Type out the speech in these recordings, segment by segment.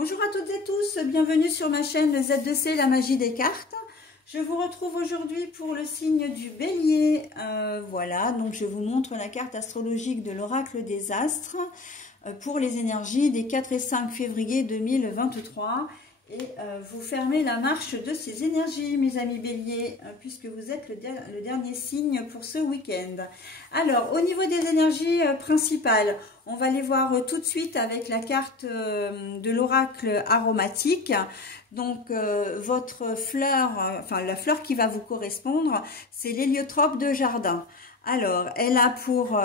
Bonjour à toutes et tous, bienvenue sur ma chaîne Z2C, la magie des cartes. Je vous retrouve aujourd'hui pour le signe du Bélier. Voilà, donc je vous montre la carte astrologique de l'oracle des astres pour les énergies des 4 et 5 février 2023. Et vous fermez la marche de ces énergies, mes amis Béliers, puisque vous êtes le dernier signe pour ce week-end. Alors, au niveau des énergies principales, on va les voir tout de suite avec la carte de l'oracle aromatique. Donc, votre fleur, enfin la fleur qui va vous correspondre, c'est l'héliotrope de jardin. Alors, elle a pour,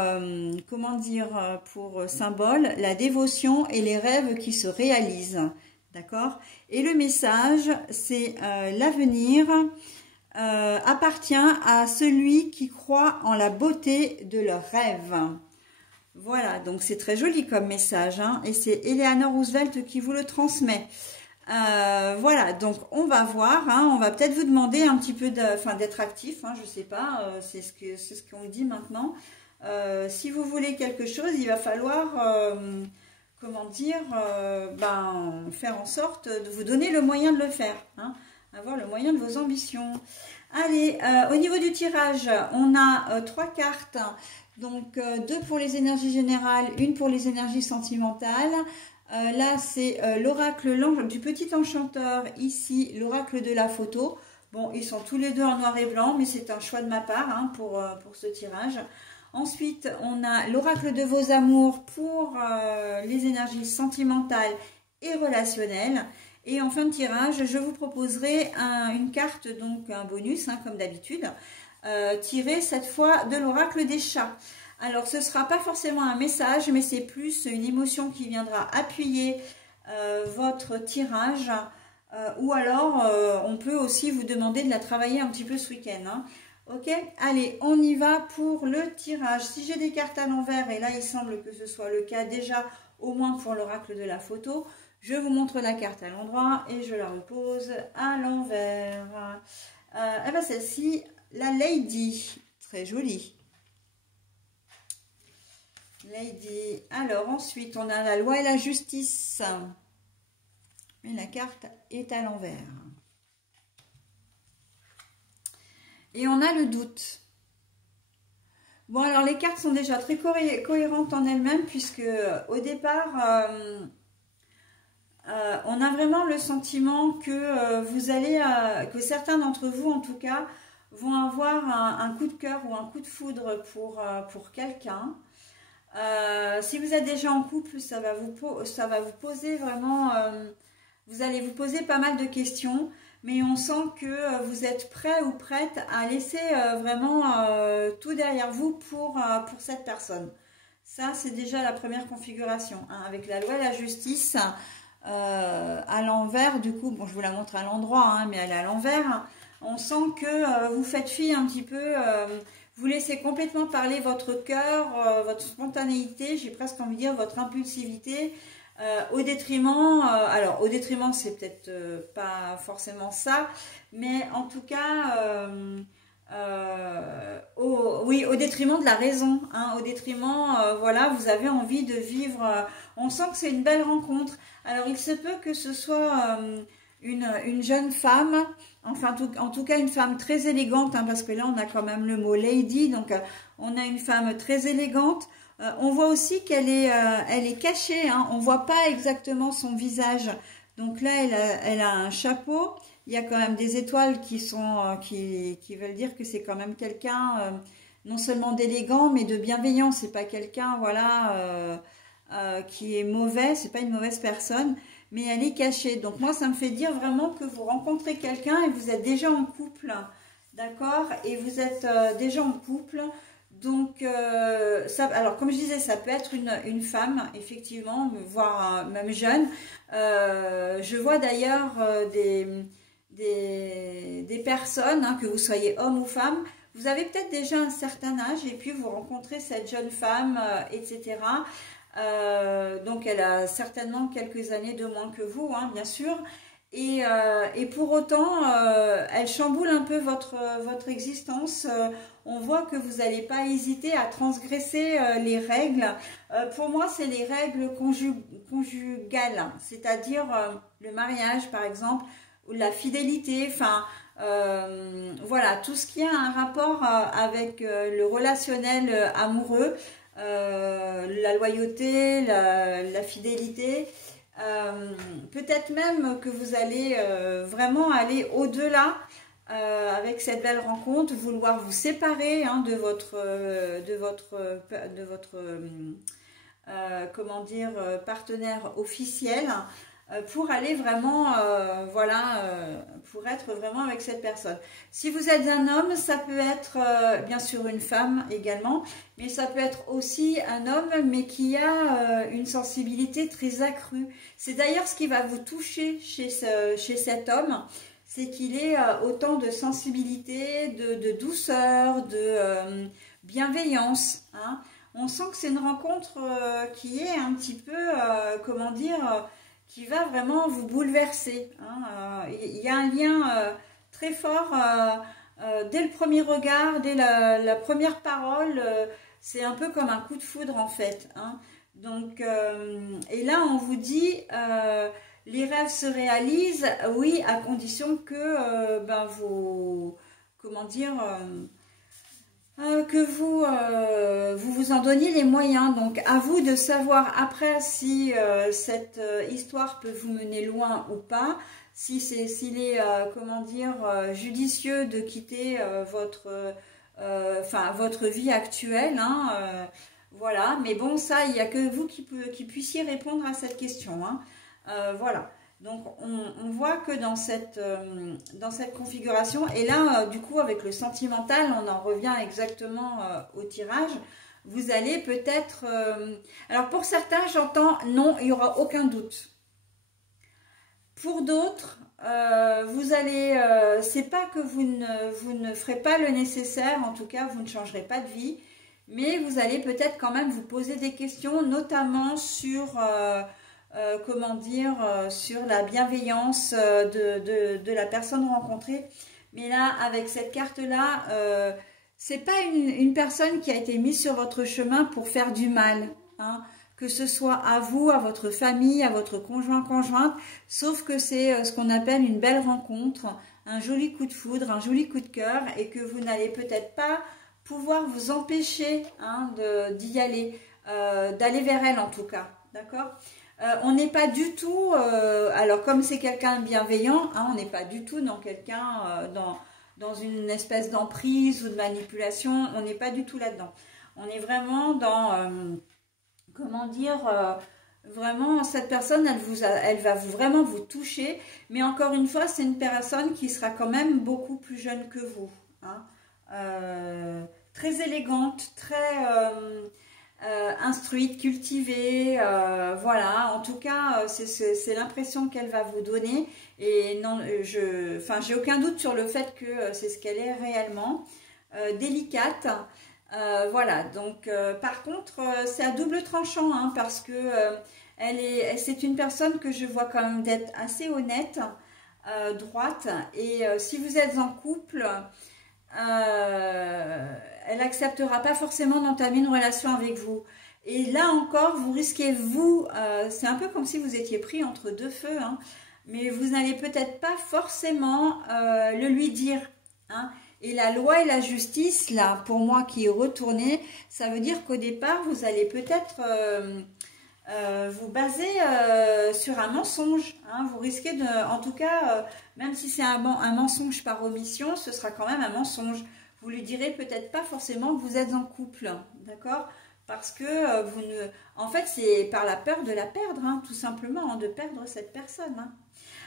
pour symbole la dévotion et les rêves qui se réalisent. D'accord? Et le message, c'est l'avenir appartient à celui qui croit en la beauté de leurs rêves. Voilà, donc c'est très joli comme message, hein, et c'est Eleanor Roosevelt qui vous le transmet. Voilà, donc on va voir, hein, on va peut-être vous demander un petit peu d'être actif, hein, je sais pas, c'est ce qu'on me dit maintenant. Si vous voulez quelque chose, il va falloir... faire en sorte de vous donner le moyen de le faire, hein, avoir le moyen de vos ambitions. Allez, au niveau du tirage, on a 3 cartes, donc 2 pour les énergies générales, 1 pour les énergies sentimentales. Là, c'est l'oracle du petit enchanteur, ici l'oracle de la photo. Bon, ils sont tous les deux en noir et blanc, mais c'est un choix de ma part, hein, pour ce tirage. Ensuite, on a l'oracle de vos amours pour les énergies sentimentales et relationnelles. Et en fin de tirage, je vous proposerai une carte, donc un bonus, hein, comme d'habitude, tirée cette fois de l'oracle des chats. Alors, ce ne sera pas forcément un message, mais c'est plus une émotion qui viendra appuyer votre tirage. Ou alors, on peut aussi vous demander de la travailler un petit peu ce week-end, hein. Ok, allez, on y va pour le tirage. Si j'ai des cartes à l'envers, et là il semble que ce soit le cas déjà, au moins pour l'oracle de la photo, je vous montre la carte à l'endroit et je la repose à l'envers. Eh ben celle-ci, la Lady, très jolie. Lady. Alors ensuite, on a la loi et la justice. Mais la carte est à l'envers. Et on a le doute. Bon, alors les cartes sont déjà très cohérentes en elles-mêmes, puisque au départ, on a vraiment le sentiment que vous allez, que certains d'entre vous en tout cas, vont avoir un coup de cœur ou un coup de foudre pour quelqu'un. Si vous êtes déjà en couple, ça va vous poser vraiment, vous allez vous poser pas mal de questions. Mais on sent que vous êtes prêt ou prête à laisser vraiment tout derrière vous pour cette personne. Ça, c'est déjà la première configuration, hein, avec la loi et la justice à l'envers. Du coup, bon, je vous la montre à l'endroit, hein, mais elle est à l'envers. On sent que vous faites fi un petit peu, vous laissez complètement parler votre cœur, votre spontanéité, j'ai presque envie de dire votre impulsivité. Au détriment, alors au détriment c'est peut-être pas forcément ça, mais en tout cas, oui, au détriment de la raison, hein, au détriment, voilà, vous avez envie de vivre, on sent que c'est une belle rencontre. Alors il se peut que ce soit une jeune femme, enfin en tout cas une femme très élégante, hein, parce que là on a quand même le mot lady, donc on a une femme très élégante. On voit aussi qu'elle est cachée, hein, on ne voit pas exactement son visage. Donc là, elle a un chapeau. Il y a quand même des étoiles qui veulent dire que c'est quand même quelqu'un non seulement d'élégant, mais de bienveillant. C'est pas quelqu'un, voilà, qui est mauvais. C'est pas une mauvaise personne, mais elle est cachée. Donc moi, ça me fait dire vraiment que vous rencontrez quelqu'un et vous êtes déjà en couple, d'accord? Et vous êtes déjà en couple. Donc, alors comme je disais, ça peut être une femme, effectivement, voire même jeune. Je vois d'ailleurs des personnes, hein, que vous soyez homme ou femme, vous avez peut-être déjà un certain âge et puis vous rencontrez cette jeune femme, etc. Donc, elle a certainement quelques années de moins que vous, hein, bien sûr. Et pour autant, elle chamboule un peu votre existence. on voit que vous n'allez pas hésiter à transgresser les règles. Pour moi, c'est les règles conjugales, c'est-à-dire le mariage, par exemple, ou la fidélité, enfin, voilà, tout ce qui a un rapport avec le relationnel amoureux, la loyauté, la fidélité. Peut-être même que vous allez vraiment aller au-delà avec cette belle rencontre, vouloir vous séparer hein, de votre comment dire, partenaire officiel pour aller vraiment, voilà, pour être vraiment avec cette personne. Si vous êtes un homme, ça peut être bien sûr une femme également, mais ça peut être aussi un homme, mais qui a une sensibilité très accrue. C'est d'ailleurs ce qui va vous toucher chez cet homme, c'est qu'il est autant de sensibilité, de douceur, de bienveillance. Hein. On sent que c'est une rencontre qui est un petit peu, comment dire, qui va vraiment vous bouleverser. Hein. Il y a un lien très fort dès le premier regard, dès la première parole. C'est un peu comme un coup de foudre en fait. Hein. Donc, et là, on vous dit, les rêves se réalisent, oui, à condition que ben, vous, comment dire, que vous en donniez les moyens. Donc, à vous de savoir après si cette histoire peut vous mener loin ou pas, s'il est, comment dire, judicieux de quitter votre vie actuelle, hein, voilà. Mais bon, ça, il n'y a que vous qui puissiez répondre à cette question, hein. Voilà. Donc, on voit que dans cette configuration, et là, du coup, avec le sentimental, on en revient exactement au tirage. Vous allez peut-être... alors, pour certains, j'entends, non, il n'y aura aucun doute. Pour d'autres, vous allez... c'est pas que vous ne ferez pas le nécessaire, en tout cas, vous ne changerez pas de vie, mais vous allez peut-être quand même vous poser des questions, notamment sur... comment dire, sur la bienveillance de la personne rencontrée. Mais là, avec cette carte-là, c'est pas une personne qui a été mise sur votre chemin pour faire du mal, hein, que ce soit à vous, à votre famille, à votre conjoint-conjointe, sauf que c'est ce qu'on appelle une belle rencontre, un joli coup de foudre, un joli coup de cœur, et que vous n'allez peut-être pas pouvoir vous empêcher hein, d'y aller, d'aller vers elle en tout cas, d'accord ? On n'est pas du tout, alors comme c'est quelqu'un de bienveillant, hein, on n'est pas du tout dans quelqu'un, dans une espèce d'emprise ou de manipulation, on n'est pas du tout là-dedans. On est vraiment dans, comment dire, vraiment cette personne, elle va vraiment vous toucher, mais encore une fois, c'est une personne qui sera quand même beaucoup plus jeune que vous. Hein, très élégante, très... instruite, cultivée, voilà, en tout cas c'est l'impression qu'elle va vous donner et non, j'ai aucun doute sur le fait que c'est ce qu'elle est réellement, délicate, voilà, donc par contre c'est à double tranchant hein, parce que c'est une personne que je vois quand même d'être assez honnête, droite, et si vous êtes en couple, elle n'acceptera pas forcément d'entamer une relation avec vous. Et là encore, vous risquez, c'est un peu comme si vous étiez pris entre deux feux, hein, mais vous n'allez peut-être pas forcément le lui dire. Hein. Et la loi et la justice, là, pour moi qui est retournée, ça veut dire qu'au départ, vous allez peut-être vous baser sur un mensonge. Hein. Vous risquez de, en tout cas, même si c'est un mensonge par omission, ce sera quand même un mensonge. Vous lui direz peut-être pas forcément que vous êtes en couple, d'accord? Parce que vous ne... En fait, c'est par la peur de la perdre, hein, tout simplement, hein, de perdre cette personne. Hein.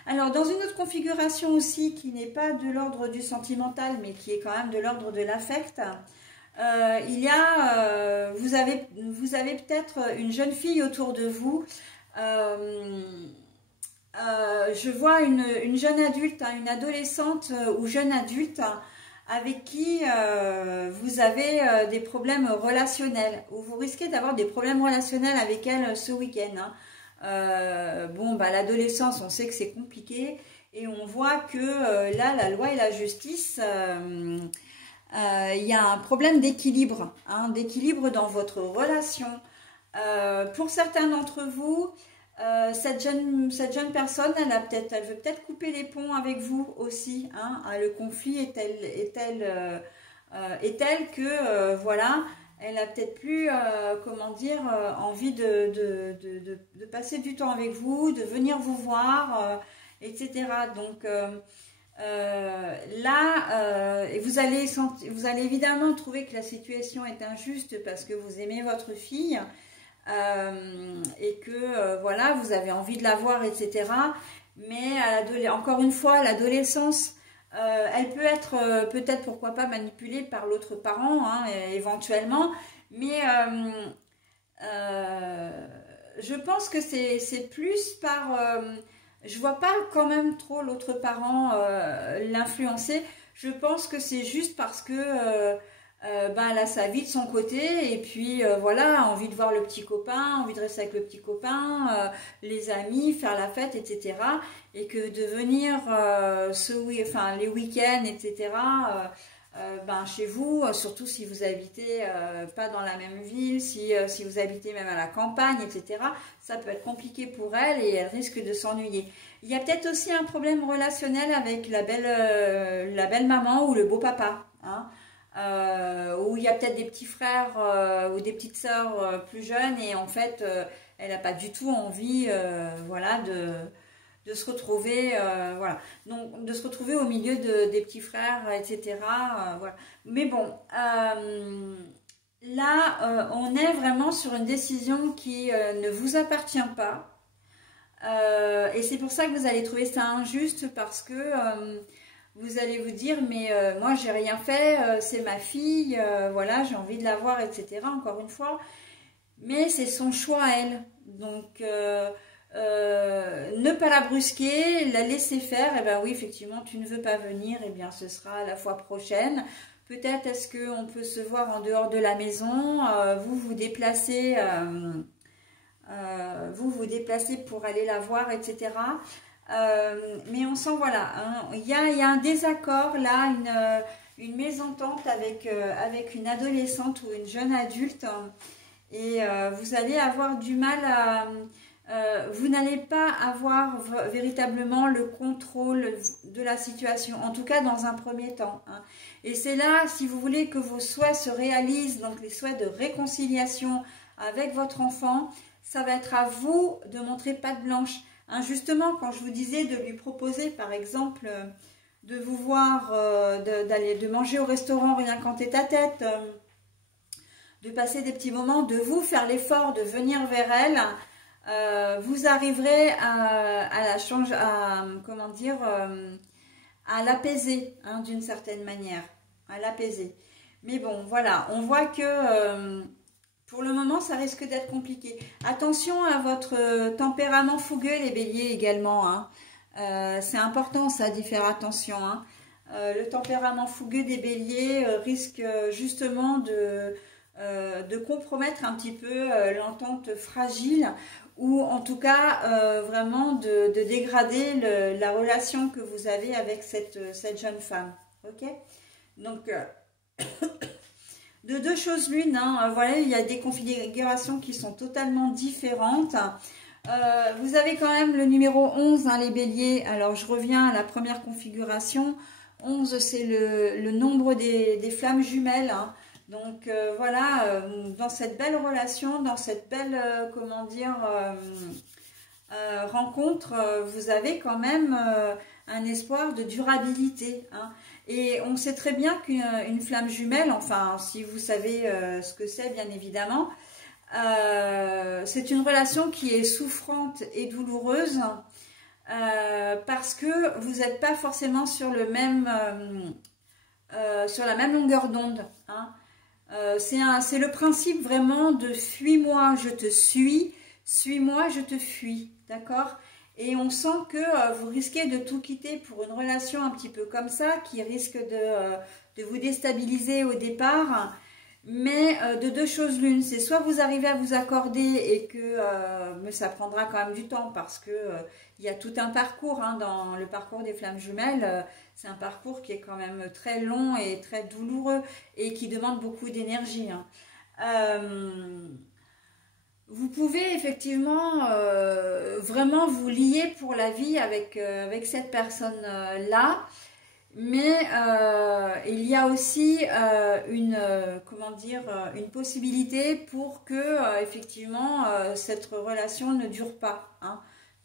Alors, dans une autre configuration aussi, qui n'est pas de l'ordre du sentimental, mais qui est quand même de l'ordre de l'affect, il y a... vous avez peut-être une jeune fille autour de vous. Je vois une jeune adulte, hein, une adolescente ou jeune adulte, avec qui vous avez des problèmes relationnels, ou vous risquez d'avoir des problèmes relationnels avec elle ce week-end. Hein. Bon, bah, l'adolescence, on sait que c'est compliqué, et on voit que là, la loi et la justice il y a un problème d'équilibre, hein, d'équilibre dans votre relation. Pour certains d'entre vous, cette jeune personne, elle veut peut-être couper les ponts avec vous aussi, hein. Le conflit est tel que, voilà, elle a peut-être plus, comment dire, envie de passer du temps avec vous, de venir vous voir, etc. Donc, là, vous allez évidemment trouver que la situation est injuste parce que vous aimez votre fille, et que voilà, vous avez envie de la voir, etc. Mais encore une fois, l'adolescence, elle peut être peut-être, pourquoi pas, manipulée par l'autre parent, hein, éventuellement. Mais je pense que c'est plus par... je vois pas quand même trop l'autre parent l'influencer. Je pense que c'est juste parce que elle a sa vie de son côté et puis voilà, envie de voir le petit copain, envie de rester avec le petit copain, les amis, faire la fête, etc. Et que de venir les week-ends, etc. Chez vous, surtout si vous habitez pas dans la même ville, si vous habitez même à la campagne, etc., ça peut être compliqué pour elle et elle risque de s'ennuyer. Il y a peut-être aussi un problème relationnel avec la belle-maman ou le beau-papa, hein, où il y a peut-être des petits frères ou des petites sœurs plus jeunes et en fait, elle n'a pas du tout envie voilà, de se retrouver, voilà. Donc, de se retrouver au milieu des petits frères, etc. Voilà. Mais bon, là, on est vraiment sur une décision qui ne vous appartient pas. Et c'est pour ça que vous allez trouver ça injuste parce que vous allez vous dire, mais moi, j'ai rien fait, c'est ma fille, voilà, j'ai envie de la voir, etc. Encore une fois. Mais c'est son choix à elle. Donc... ne pas la brusquer, la laisser faire. Et ben oui, effectivement, tu ne veux pas venir, et bien ce sera la fois prochaine. Peut-être est-ce qu'on peut se voir en dehors de la maison, vous vous déplacez pour aller la voir, etc. Mais on sent, voilà, hein, il y a un désaccord là, une mésentente avec une adolescente ou une jeune adulte, hein, et vous allez avoir du mal à... vous n'allez pas avoir véritablement le contrôle de la situation, en tout cas dans un premier temps, hein. Et c'est là, si vous voulez que vos souhaits se réalisent, donc les souhaits de réconciliation avec votre enfant, ça va être à vous de montrer patte blanche, hein. Justement, quand je vous disais de lui proposer, par exemple, de vous voir, de manger au restaurant rien qu'en tête-à-tête, de passer des petits moments, de vous faire l'effort de venir vers elle, vous arriverez à l'apaiser, hein, d'une certaine manière, à l'apaiser. Mais bon, voilà, on voit que pour le moment, ça risque d'être compliqué. Attention à votre tempérament fougueux, les béliers également, hein. C'est important ça d'y faire attention, hein. Le tempérament fougueux des béliers risque justement de compromettre un petit peu l'entente fragile, ou en tout cas vraiment de dégrader la relation que vous avez avec cette jeune femme. Ok? Donc, de deux choses l'une, hein, voilà, il y a des configurations qui sont totalement différentes. Vous avez quand même le numéro 11, hein, les béliers. Alors, je reviens à la première configuration. 11, c'est le nombre des flammes jumelles, hein. Donc voilà, dans cette belle relation, dans cette belle, rencontre, vous avez quand même un espoir de durabilité, hein. Et on sait très bien qu'une flamme jumelle, enfin si vous savez ce que c'est bien évidemment, c'est une relation qui est souffrante et douloureuse parce que vous n'êtes pas forcément sur la même longueur d'onde, hein. C'est le principe vraiment de fuis-moi, je te suis-moi, je te fuis, d'accord? Et on sent que vous risquez de tout quitter pour une relation un petit peu comme ça, qui risque de vous déstabiliser au départ. Mais de deux choses l'une, c'est soit vous arrivez à vous accorder et que mais ça prendra quand même du temps parce que il y a tout un parcours hein, dans le parcours des flammes jumelles. C'est un parcours qui est quand même très long et très douloureux et qui demande beaucoup d'énergie. Hein. Vous pouvez effectivement vraiment vous lier pour la vie avec, avec cette personne-là. Mais il y a aussi comment dire, une possibilité pour que effectivement cette relation ne dure pas, hein,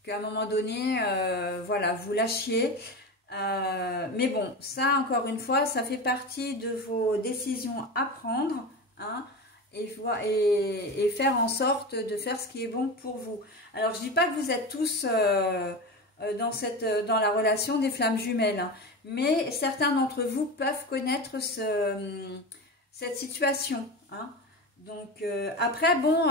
qu'à un moment donné, voilà, vous lâchiez. Mais bon, ça encore une fois, ça fait partie de vos décisions à prendre, hein, et faire en sorte de faire ce qui est bon pour vous. Alors je dis pas que vous êtes tous dans la relation des flammes jumelles, hein, mais certains d'entre vous peuvent connaître cette situation. Hein. Donc après, bon,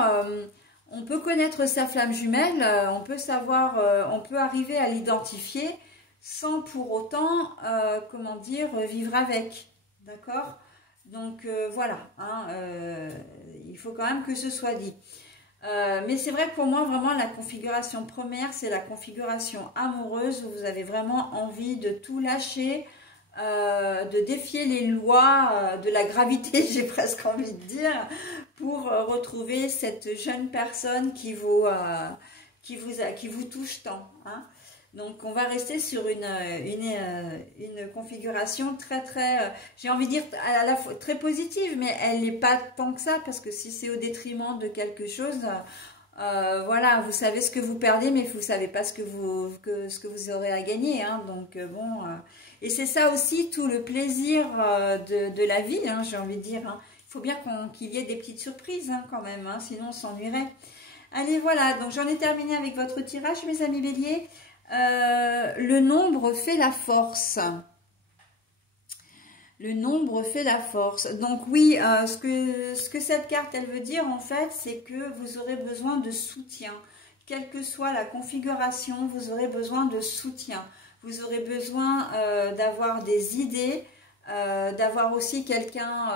on peut connaître sa flamme jumelle, on peut savoir, on peut arriver à l'identifier sans pour autant, comment dire, vivre avec. D'accord? Donc voilà, hein, il faut quand même que ce soit dit. Mais c'est vrai que pour moi, vraiment, la configuration première, c'est la configuration amoureuse où vous avez vraiment envie de tout lâcher, de défier les lois de la gravité, j'ai presque envie de dire, pour retrouver cette jeune personne qui vous touche tant. Hein. Donc, on va rester sur une configuration très, j'ai envie de dire à la fois très positive, mais elle n'est pas tant que ça, parce que si c'est au détriment de quelque chose, voilà, vous savez ce que vous perdez, mais vous ne savez pas ce que vous aurez à gagner. Hein, donc, bon, et c'est ça aussi tout le plaisir de la vie, hein, j'ai envie de dire. Hein. Il faut bien qu'il y ait des petites surprises hein, quand même, hein, sinon on s'ennuierait. Allez, voilà, donc j'en ai terminé avec votre tirage, mes amis béliers. Le nombre fait la force. Le nombre fait la force. Donc oui, ce que cette carte, elle veut dire en fait, c'est que vous aurez besoin de soutien. Quelle que soit la configuration, vous aurez besoin de soutien. Vous aurez besoin d'avoir des idées, d'avoir aussi quelqu'un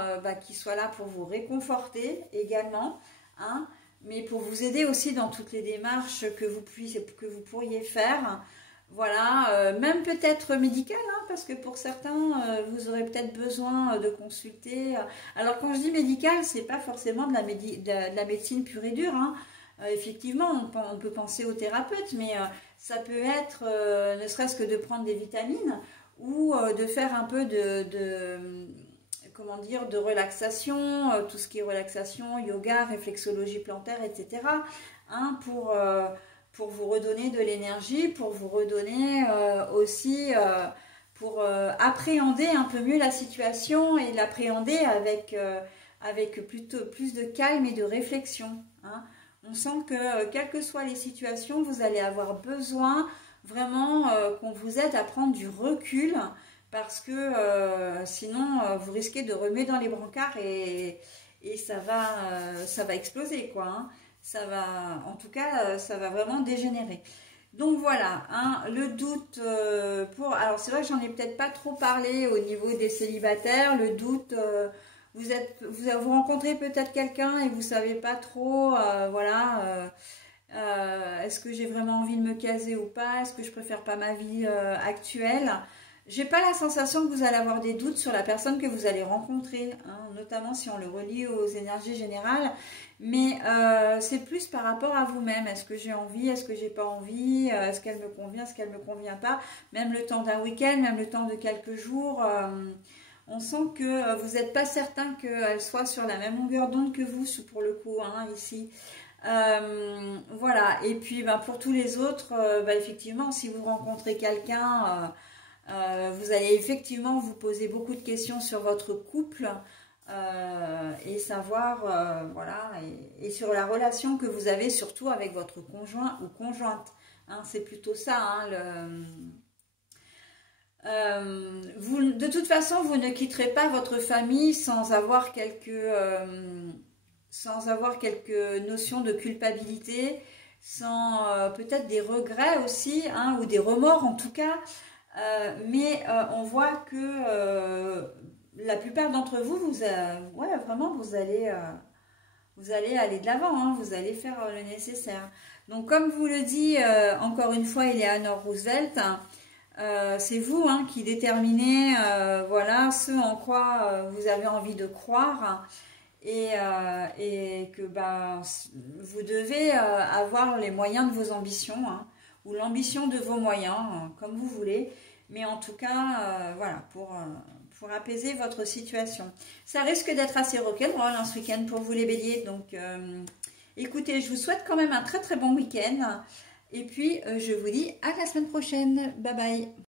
qui soit là pour vous réconforter également. Hein, mais pour vous aider aussi dans toutes les démarches que vous pourriez faire. Voilà, même peut-être médicales, hein, parce que pour certains, vous aurez peut-être besoin de consulter. Alors quand je dis médical, c'est pas forcément de la médecine pure et dure. Hein. Effectivement, on peut penser aux thérapeutes, mais ça peut être ne serait-ce que de prendre des vitamines ou de faire un peu comment dire, de relaxation, tout ce qui est relaxation, yoga, réflexologie plantaire, etc. Hein, pour vous redonner de l'énergie, pour vous redonner aussi, pour appréhender un peu mieux la situation et l'appréhender avec plutôt plus de calme et de réflexion. Hein. On sent que quelles que soient les situations, vous allez avoir besoin vraiment qu'on vous aide à prendre du recul, parce que sinon vous risquez de remettre dans les brancards et ça va exploser quoi. Hein. Ça va, en tout cas, ça va vraiment dégénérer. Donc voilà, hein, le doute alors c'est vrai que j'en ai peut-être pas trop parlé au niveau des célibataires. Le doute, vous rencontrez peut-être quelqu'un et vous savez pas trop, voilà. Est-ce que j'ai vraiment envie de me caser ou pas? Est-ce que je préfère pas ma vie actuelle? J'ai pas la sensation que vous allez avoir des doutes sur la personne que vous allez rencontrer, hein, notamment si on le relie aux énergies générales, mais c'est plus par rapport à vous-même. Est-ce que j'ai envie, est-ce que j'ai pas envie, est-ce qu'elle me convient, est-ce qu'elle me convient pas, même le temps d'un week-end, même le temps de quelques jours, on sent que vous n'êtes pas certain qu'elle soit sur la même longueur d'onde que vous, pour le coup, hein, ici. Voilà, et puis pour tous les autres, effectivement, si vous rencontrez quelqu'un, vous allez effectivement vous poser beaucoup de questions sur votre couple et savoir, voilà, et sur la relation que vous avez surtout avec votre conjoint ou conjointe. Hein, c'est plutôt ça, hein, de toute façon, vous ne quitterez pas votre famille sans avoir quelques notions de culpabilité, sans peut-être des regrets aussi, hein, ou des remords en tout cas. Mais on voit que la plupart d'entre vous, ouais, vraiment, vous allez aller de l'avant, hein, vous allez faire le nécessaire. Donc, comme vous le dit, encore une fois, Eleanor Roosevelt, c'est vous hein, qui déterminez voilà, ce en quoi vous avez envie de croire et que vous devez avoir les moyens de vos ambitions hein, ou l'ambition de vos moyens, comme vous voulez. Mais en tout cas, voilà, pour apaiser votre situation. Ça risque d'être assez rock'n'roll ce week-end pour vous les béliers. Donc, écoutez, je vous souhaite quand même un très très bon week-end. Et puis, je vous dis à la semaine prochaine. Bye bye.